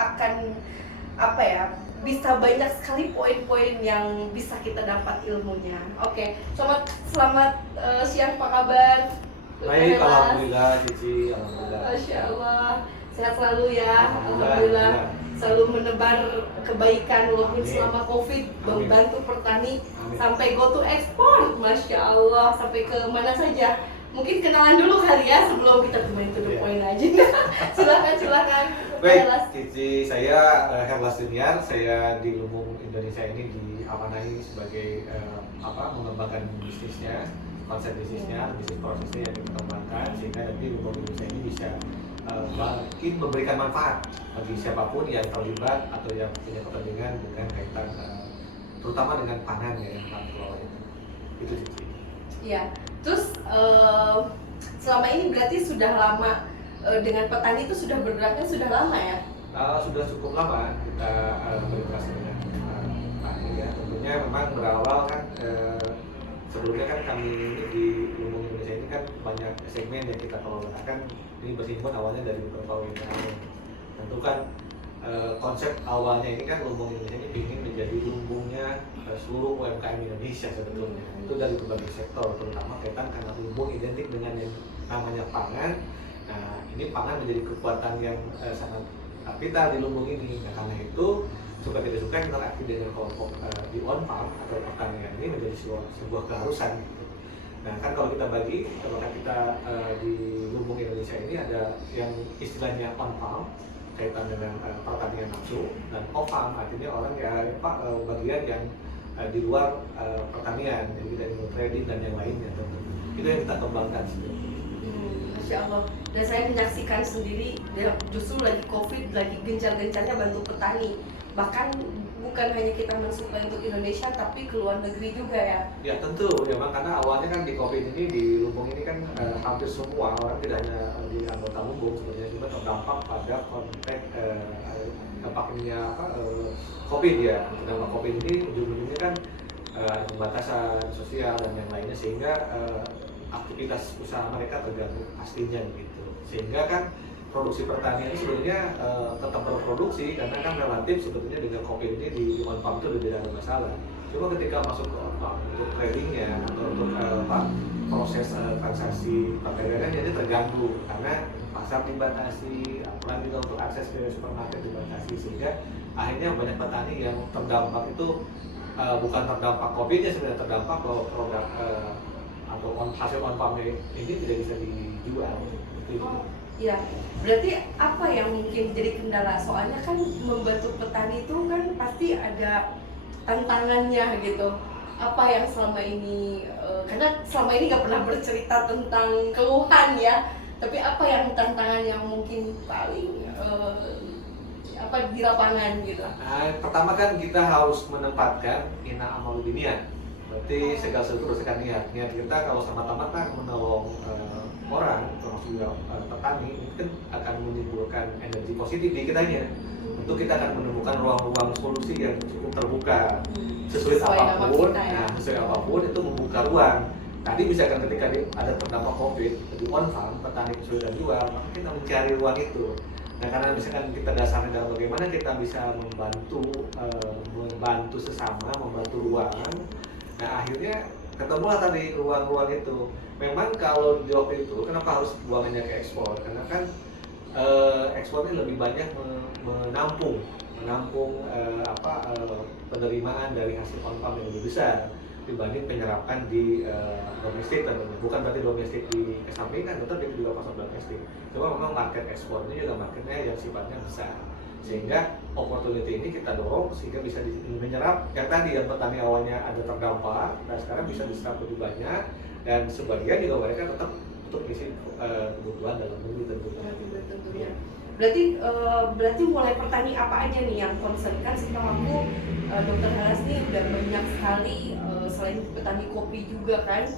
akan apa ya, bisa banyak sekali poin-poin yang bisa kita dapat ilmunya. Oke, selamat siang, apa kabar? Baik, alhamdulillah Cici, alhamdulillah. Masya Allah, sehat selalu ya. Alhamdulillah. Alhamdulillah. Selalu menebar kebaikan walaupun Amin. selama COVID, Amin. membantu petani Amin. sampai go to export. Masya Allah, sampai ke mana saja. Mungkin kenalan dulu kali ya sebelum kita kembali to the point aja. Silakan. Baik, Cici, saya Herlas Duniar, saya di Lumbung Indonesia ini diamanai sebagai mengembangkan bisnisnya, konsep bisnisnya, bisnis prosesnya yang kita kembangkan sehingga nanti Lumbung Indonesia ini bisa makin memberikan manfaat bagi siapapun yang terlibat atau yang punya kepentingan dengan kaitan terutama dengan pangan ya yang kami kelola itu Cici. Iya, terus selama ini berarti sudah lama dengan petani itu sudah bergeraknya sudah lama ya? Sudah cukup lama kita berinteraksi dengan petani ya. Tentunya memang berawal kan sebelumnya kan kami ini di Lumbung Indonesia ini kan banyak segmen yang kita kelola kan ini berhimpun awalnya dari beberapa UMKM. Tentu kan konsep awalnya ini kan Lumbung Indonesia ini ingin menjadi lumbungnya seluruh UMKM Indonesia sebetulnya. Itu dari berbagai sektor, terutama kaitan karena lumbung identik dengan yang namanya pangan. Nah, ini pangan menjadi kekuatan yang sangat vital di lumbung ini. Nah, karena itu suka tidak suka interaksi dengan kelompok di on farm atau pertanian ini menjadi sebuah keharusan. Gitu. Nah, kan kalau kita bagi, kalau kita di lumbung Indonesia ini ada yang istilahnya on farm kaitan dengan pertanian langsung dan off farm artinya orang yang bagian yang di luar pertanian, jadi kita ilmu trading dan yang lainnya tentu. Itu yang kita kembangkan sebenarnya. Masya Allah. Dan saya menyaksikan sendiri justru lagi COVID, lagi gencar-gencarnya bantu petani. Bahkan bukan hanya kita mensuplai untuk Indonesia, tapi ke luar negeri juga ya. Ya tentu, ya karena awalnya kan di COVID ini di Lumbung ini kan hampir semua orang tidak hanya di anggota Lumbung sebenarnya juga terdampak pada konteks dampaknya COVID ya. Dampak COVID ini ujung-ujungnya kan ada pembatasan sosial dan yang lainnya sehingga aktivitas usaha mereka terganggu pastinya gitu. Sehingga kan produksi pertanian ini sebenarnya tetap berproduksi karena kan relatif sebetulnya dengan COVID ini di on farm itu tidak ada masalah. Cuma ketika masuk ke on farm untuk tradingnya atau untuk proses transaksi perdagangan jadi terganggu karena pasar dibatasi, apalagi juga untuk akses ke supermarket dibatasi sehingga akhirnya banyak petani yang terdampak itu bukan terdampak COVID-nya sebenarnya terdampak bahwa produk atau hasil on farm ini tidak bisa dijual. Ya, berarti apa yang mungkin jadi kendala? Soalnya kan membantu petani itu kan pasti ada tantangannya gitu. Apa yang selama ini, karena selama ini nggak pernah bercerita tentang keluhan ya. Tapi apa yang tantangan yang mungkin paling di lapangan gitu? Pertama kan kita harus menempatkan inna amalu biniat. Berarti segala sesuatu berdasarkan niat. Niat kita kalau semata-mata menolong orang, termasuk juga petani, ini kan akan menimbulkan energi positif di kitanya. Tentu kita akan menemukan ruang-ruang solusi yang cukup terbuka, sesuai apapun. Nah, sesuai apapun itu membuka ruang. Tadi misalkan ketika ada terdampak COVID di on farm, petani kesulitan jual, maka kita mencari ruang itu. Nah, karena misalkan kita dasarnya dalam bagaimana kita bisa membantu sesama, membantu ruangan. Nah, akhirnya ketemulah tadi ruang-ruang itu. Memang kalau di waktu itu kenapa harus buangannya ke ekspor? Karena kan ekspornya lebih banyak menampung penerimaan dari hasil on farm yang lebih besar dibanding penyerapan di domestik tentunya. Bukan berarti domestik dikesampingkan, tetap itu juga pasar domestik. Cuma memang market ekspornya juga marketnya yang sifatnya besar. Sehingga opportunity ini kita dorong sehingga bisa menyerap yang tadi yang petani awalnya ada terdampak, dan sekarang bisa diserap lebih banyak dan sebagian juga mereka tetap untuk isi kebutuhan dalam negeri tentunya. Berarti mulai petani apa aja nih yang concern? Kan setahu aku Dr. Herlas nih udah banyak sekali selain petani kopi juga kan?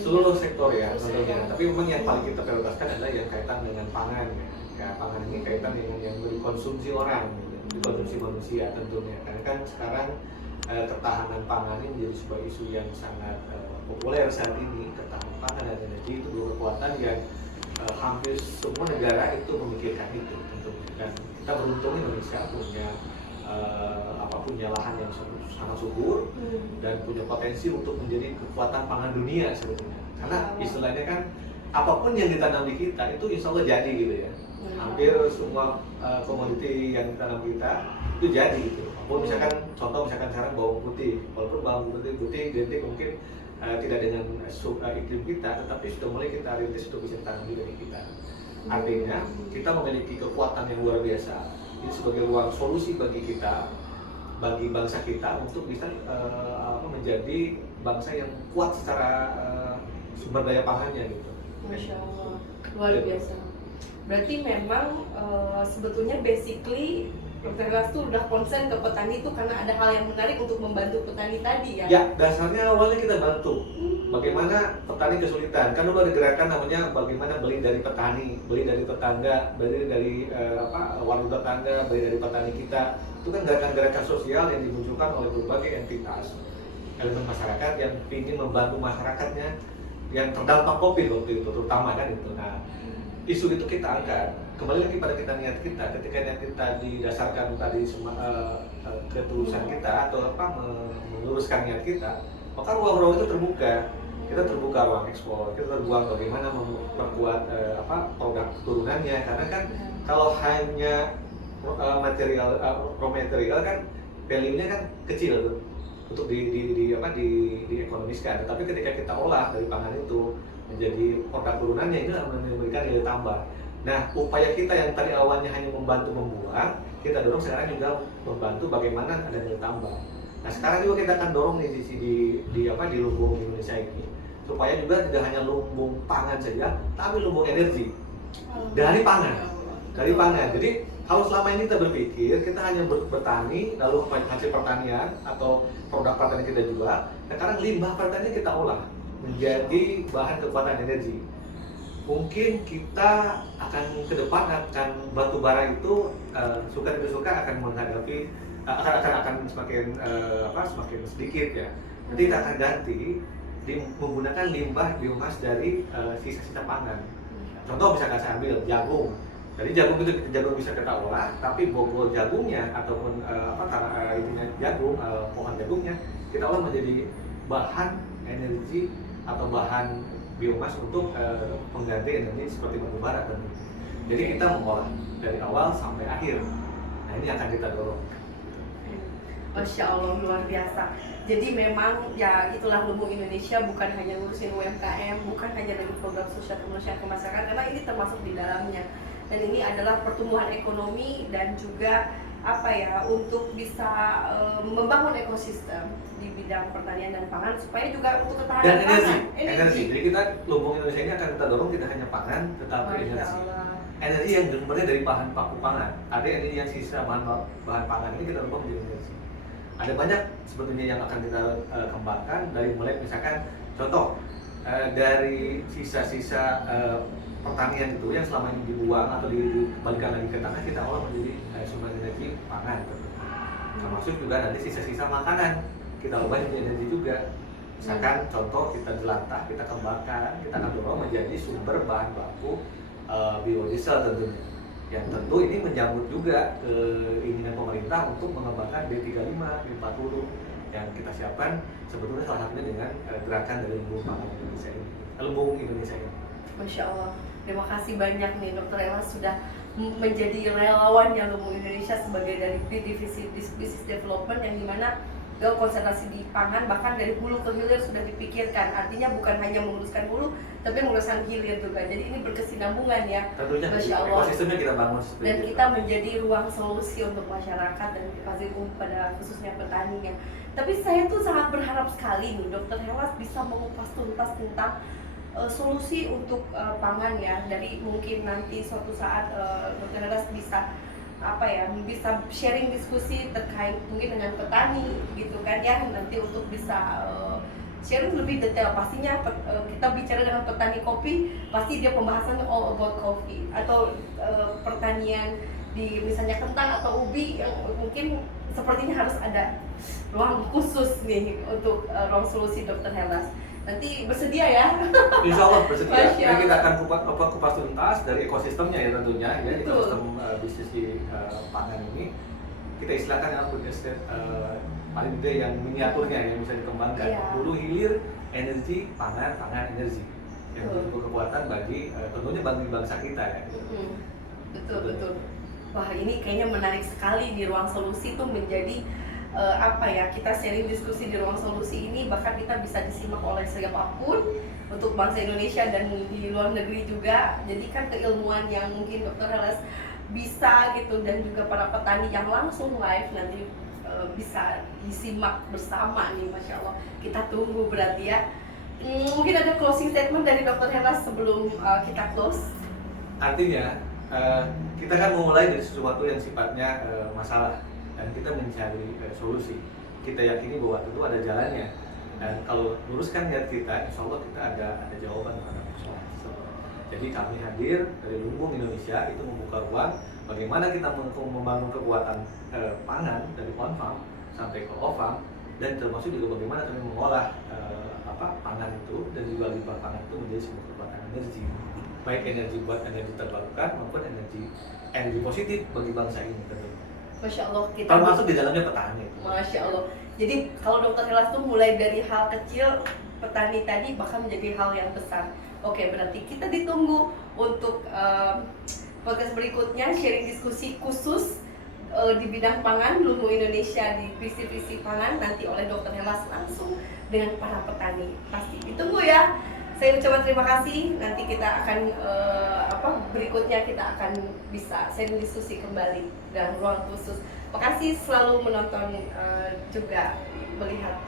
Seluruh sektor ya tentunya. Tapi memang yang paling kita prioritaskan adalah yang kaitan dengan pangan ya. Pangan ini kaitan dengan yang dikonsumsi orang, dikonsumsi manusia tentunya. Karena kan sekarang ketahanan pangan ini menjadi sebuah isu yang sangat populer saat ini. Ketahanan pangan dan energi itu dua kekuatan yang hampir semua negara itu memikirkan itu tentunya. Dan Kita beruntung Indonesia punya punya lahan yang sangat subur dan punya potensi untuk menjadi kekuatan pangan dunia sebetulnya. Karena istilahnya kan apapun yang ditanam di kita itu insya Allah jadi gitu ya. Hampir semua komoditi yang ditanam kita itu jadi gitu. Walaupun misalkan contoh misalkan sekarang bawang putih, walaupun bawang putih identik mungkin tidak dengan iklim kita, tetapi sudah mulai kita rintis untuk bisa ditanam juga di kita. Artinya kita memiliki kekuatan yang luar biasa. Ini sebagai ruang solusi bagi kita, bagi bangsa kita untuk bisa menjadi bangsa yang kuat secara sumber daya pangannya gitu. Masya Allah, luar biasa. Berarti memang sebetulnya basically Dr. Helas tuh udah konsen ke petani itu karena ada hal yang menarik untuk membantu petani tadi ya? Ya, dasarnya awalnya kita bantu. Bagaimana petani kesulitan? Kan dulu ada gerakan namanya bagaimana beli dari petani, beli dari tetangga, beli dari warung tetangga, beli dari petani kita. Itu kan gerakan-gerakan sosial yang dimunculkan oleh berbagai entitas, elemen masyarakat yang ingin membantu masyarakatnya yang terdampak COVID waktu itu, terutama kan itu. Nah, isu itu kita angkat. Kembali lagi pada niat kita, ketika niat kita didasarkan tadi ketulusan kita atau meluruskan niat kita, maka ruang-ruang itu terbuka. Kita terbuka ruang ekspor, kita terbuka bagaimana memperkuat produk turunannya. Karena kan kalau hanya raw material kan value-nya kan kecil tuh untuk diekonomiskan. Tetapi ketika kita olah dari pangan itu menjadi produk turunannya, itu memberikan nilai tambah. Nah, upaya kita yang tadi awalnya hanya membantu membuang, kita dorong sekarang juga membantu bagaimana ada nilai tambah. Nah, sekarang juga kita akan dorong di lumbung Indonesia ini, supaya juga tidak hanya lumbung pangan saja, tapi lumbung energi dari pangan. Jadi kalau selama ini kita berpikir kita hanya bertani, lalu hasil pertanian atau produk pertanian kita jual, sekarang limbah pertanian kita olah menjadi bahan kekuatan energi. Mungkin kita akan ke depan batu bara itu suka tidak suka akan menghadapi akan semakin sedikit ya. Nanti kita akan ganti menggunakan limbah biomas dari sisa-sisa pangan. Contoh misalkan saya ambil jagung. Jadi jagung bisa kita olah, tapi bobot jagungnya ataupun jagung, pohon jagungnya kita olah menjadi bahan energi atau bahan biomas untuk pengganti energi seperti batu bara tentunya. Jadi kita mengolah dari awal sampai akhir. Nah, ini akan kita dorong. Masya Allah, luar biasa. Jadi memang ya itulah lumbung Indonesia, bukan hanya ngurusin UMKM, bukan hanya dari program sosial kemanusiaan ke masyarakat, karena ini termasuk di dalamnya. Dan ini adalah pertumbuhan ekonomi dan juga untuk bisa membangun ekosistem di bidang pertanian dan pangan supaya juga untuk ketahanan dan energi. Jadi kita lumbung Indonesia ini akan kita dorong tidak hanya pangan tetapi energi. Energi yang sumbernya dari bahan baku pangan. Ada energi yang sisa bahan pangan ini kita ubah menjadi energi. Ada banyak sebetulnya yang akan kita kembangkan dari mulai misalkan contoh dari sisa-sisa pertanian itu yang selama ini dibuang atau dikembalikan lagi ke tanah, kita olah menjadi sumber energi pangan. Termasuk juga nanti sisa-sisa makanan kita ubah menjadi energi juga. Misalkan contoh kita jelantah, kita kembangkan, kita akan dorong menjadi sumber bahan baku biodiesel tentunya. Yang tentu ini menyambut juga keinginan pemerintah untuk mengembangkan B35, B40 yang kita siapkan sebetulnya salah satunya dengan gerakan dari lumbung pangan Indonesia ini, lumbung Indonesia ini. Masya Allah, terima kasih banyak nih Dr. Helas sudah menjadi relawannya lumbung Indonesia sebagai dari divisi business development yang dimana konsentrasi di pangan bahkan dari hulu ke hilir sudah dipikirkan. Artinya bukan hanya menguruskan hulu tapi menguruskan hilir juga. Jadi ini berkesinambungan ya. Tentunya Masya Allah. Ekosistemnya kita bangun dan kita menjadi ruang solusi untuk masyarakat dan pasti pada khususnya petani ya. Tapi saya tuh sangat berharap sekali nih Dr. Helas bisa mengupas tuntas tentang solusi untuk pangan ya. Dari mungkin nanti suatu saat Dr. Helas bisa bisa sharing diskusi terkait mungkin dengan petani gitu kan ya, nanti untuk bisa sharing lebih detail. Pastinya kita bicara dengan petani kopi pasti dia pembahasan all about coffee atau pertanian di misalnya kentang atau ubi yang mungkin sepertinya harus ada ruang khusus nih untuk ruang solusi Dr. Helas. Nanti bersedia ya. Insya Allah bersedia. Masya Jadi kita Allah. akan kupas tuntas dari ekosistemnya ya tentunya, ya Betul. ekosistem bisnis di pangan ini. Kita istilahkan yang food estate paling gede yang miniaturnya yang bisa dikembangkan. Iya. Hulu hilir energi, pangan, pangan energi. Yang Betul. berkekuatan kekuatan bagi tentunya bagi bangsa kita ya. Betul betul. Wah ini kayaknya menarik sekali di ruang solusi tuh menjadi apa ya, kita sharing diskusi di ruang solusi ini, bahkan kita bisa disimak oleh siapapun untuk bangsa Indonesia dan di luar negeri juga. Jadi kan keilmuan yang mungkin Dr. Helas bisa gitu, dan juga para petani yang langsung live nanti bisa disimak bersama nih, Masya Allah. Kita tunggu berarti ya. Mungkin ada closing statement dari Dr. Helas sebelum kita close. Artinya kita kan memulai dari sesuatu yang sifatnya masalah dan kita mencari solusi. Kita yakini bahwa tentu ada jalannya, dan kalau luruskan niat kita, insya Allah kita ada jawaban terhadap persoalan tersebut. Jadi kami hadir dari Lumbung Indonesia itu membuka ruang bagaimana kita membangun kekuatan pangan dari on farm sampai ke off farm, dan termasuk juga bagaimana kami mengolah pangan itu dan juga limbah pangan itu menjadi sebuah kekuatan energi, baik energi buat energi terbarukan maupun energi positif bagi bangsa ini tentunya. Masya Allah, kita Termasuk di dalamnya petani. Masya Allah. Jadi kalau Dr. Helas tuh mulai dari hal kecil petani tadi bahkan menjadi hal yang besar. Oke, berarti kita ditunggu untuk podcast berikutnya, sharing diskusi khusus di bidang pangan, Lumbung Indonesia di visi-visi pangan nanti oleh Dr. Helas langsung dengan para petani. Pasti ditunggu ya. Saya ucapkan terima kasih. Nanti kita akan berikutnya kita akan bisa sharing diskusi kembali dalam ruang khusus. Makasih selalu menonton juga melihat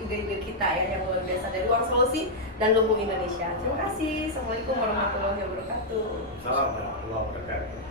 ide-ide kita ya yang luar biasa dari Ruang Solusi dan Lumbung Indonesia. Terima kasih. Assalamualaikum warahmatullahi wabarakatuh. Assalamualaikum warahmatullahi wabarakatuh.